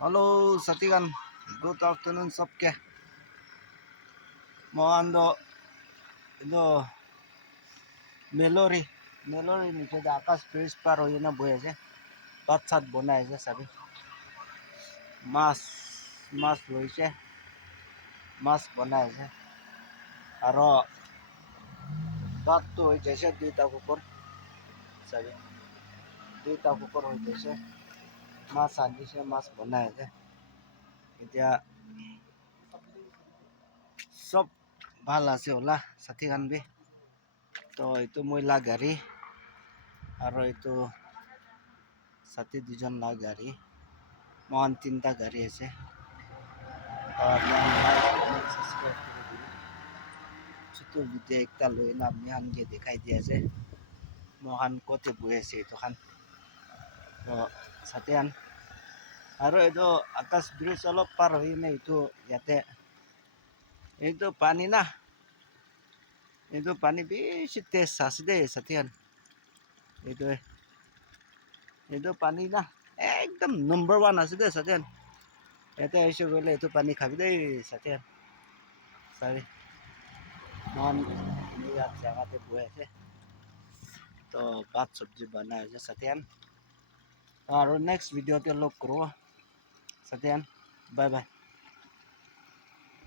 Halo Satikan, good afternoon सबके. Mohon do itu Melori नीचे the Akash bridge पार हो ना बोए से बात साथ बनाए से सभी मास लोई से मास बनाए से और बात तो हो जैसे दूता ऊपर सभी दूता ऊपर हो जैसे मास आदि से मास बनाए से इतना सब ভাল আছে होला Satikan भी तो itu মহিলা গাড়ী আৰু itu সাথী দুজন লা গাড়ী মহান তিনটা গাড়ী আছে ছোট ভিডিও একটা লৈ না আপনি হানকে দেখাই দিয়ে আছে মহান কতে বই আছে এইটো খান তো সাথে আন আৰু এইটো আকাশ ব্ৰিজ অলপ পাৰ হৈ না এইটো ইয়াতে এইটো পানী না এইটো পানী বেছি তেজ আছে দেই সাথে আন এইটো পানী না একদম নম্বৰ 1 আছে দেই সাথে আন ইয়াতে আহিছে গ'লে এইটো পানী খাবি দেই সাথে আন চাবি মহান ইয়াত জাগাতে বৈ আছে तो भात सब्जी बनाए है सत्यन और नेक्स्ट वीडियो पे लोग करो सत्यन बाय बाय।